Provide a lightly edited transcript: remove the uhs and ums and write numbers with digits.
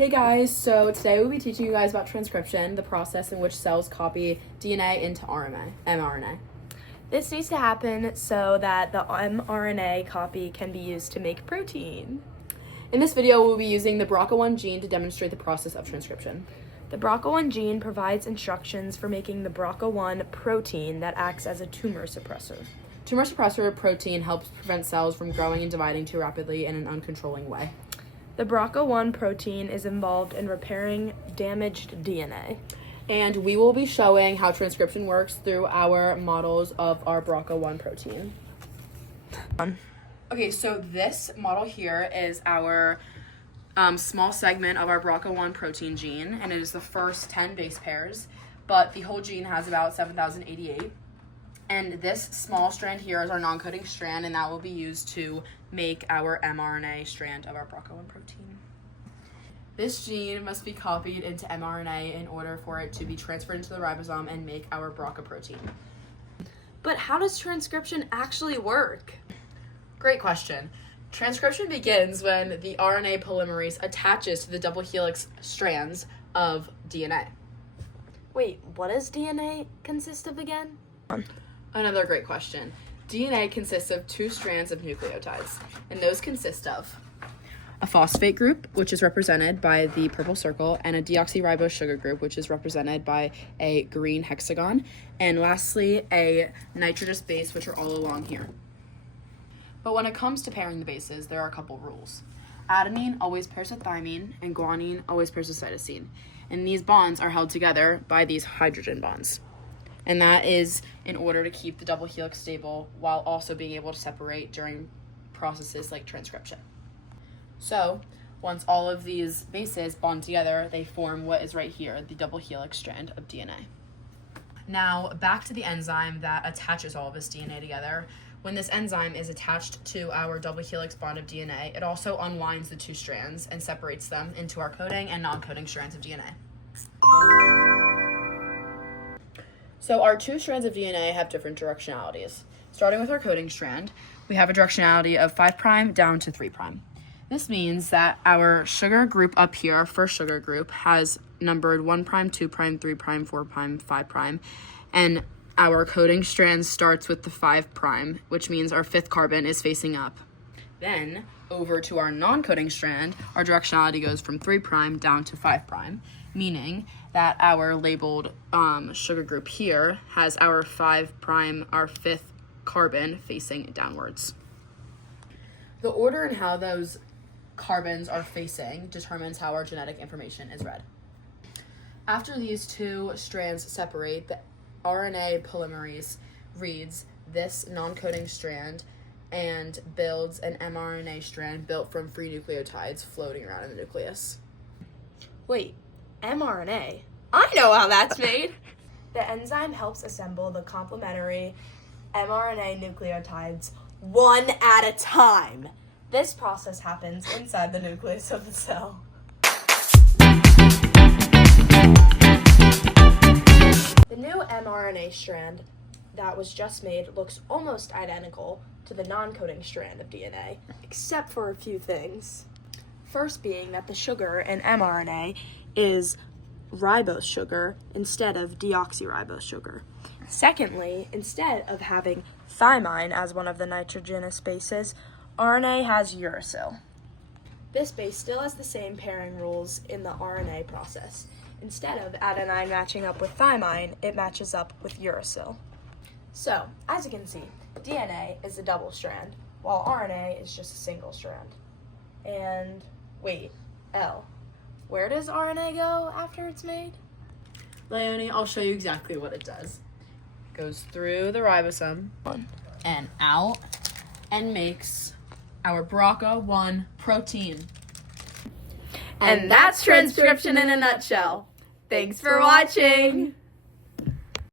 Hey guys, so today we'll be teaching you guys about transcription, the process in which cells copy DNA into mRNA. This needs to happen so that the mRNA copy can be used to make protein. In this video, we'll be using the BRCA1 gene to demonstrate the process of transcription. The BRCA1 gene provides instructions for making the BRCA1 protein that acts as a tumor suppressor. Tumor suppressor protein helps prevent cells from growing and dividing too rapidly in an uncontrolling way. The BRCA1 protein is involved in repairing damaged DNA. And we will be showing how transcription works through our models of our BRCA1 protein. Okay, so this model here is our small segment of our BRCA1 protein gene, and it is the first 10 base pairs, but the whole gene has about 7,088. And this small strand here is our non-coding strand, and that will be used to make our mRNA strand of our BRCA1 protein. This gene must be copied into mRNA in order for it to be transferred into the ribosome and make our BRCA protein. But how does transcription actually work? Great question. Transcription begins when the RNA polymerase attaches to the double helix strands of DNA. Wait, what does DNA consist of again? Another great question. DNA consists of two strands of nucleotides, and those consist of a phosphate group, which is represented by the purple circle, and a deoxyribose sugar group, which is represented by a green hexagon, and lastly, a nitrogenous base, which are all along here. But when it comes to pairing the bases, there are a couple rules. Adenine always pairs with thymine, and guanine always pairs with cytosine, and these bonds are held together by these hydrogen bonds. And that is in order to keep the double helix stable while also being able to separate during processes like transcription. So, once all of these bases bond together, they form what is right here, the double helix strand of DNA. Now, back to the enzyme that attaches all of this DNA together. When this enzyme is attached to our double helix bond of DNA, it also unwinds the two strands and separates them into our coding and non-coding strands of DNA. So our two strands of DNA have different directionalities. Starting with our coding strand, we have a directionality of 5' down to 3'. This means that our sugar group up here, our first sugar group, has numbered 1', 2', 3', 4', 5', and our coding strand starts with the 5', which means our fifth carbon is facing up. Then, over to our non-coding strand, our directionality goes from 3' down to 5', meaning that our labeled sugar group here has our 5', our fifth carbon, facing downwards. The order in how those carbons are facing determines how our genetic information is read. After these two strands separate, the RNA polymerase reads this non-coding strand and builds an mRNA strand built from free nucleotides floating around in the nucleus. Wait, mRNA? I know how that's made! The enzyme helps assemble the complementary mRNA nucleotides one at a time. This process happens inside the nucleus of the cell. The new mRNA strand that was just made looks almost identical to the non-coding strand of DNA, except for a few things. First being that the sugar in mRNA is ribose sugar instead of deoxyribose sugar. Secondly, instead of having thymine as one of the nitrogenous bases, RNA has uracil. This base still has the same pairing rules in the RNA process. Instead of adenine matching up with thymine, it matches up with uracil. So, as you can see, DNA is a double strand, while RNA is just a single strand. And, wait, L. Where does RNA go after it's made? Leonie, I'll show you exactly what it does. It goes through the ribosome and out and makes our BRCA1 protein. And that's transcription in a nutshell. Thanks for watching!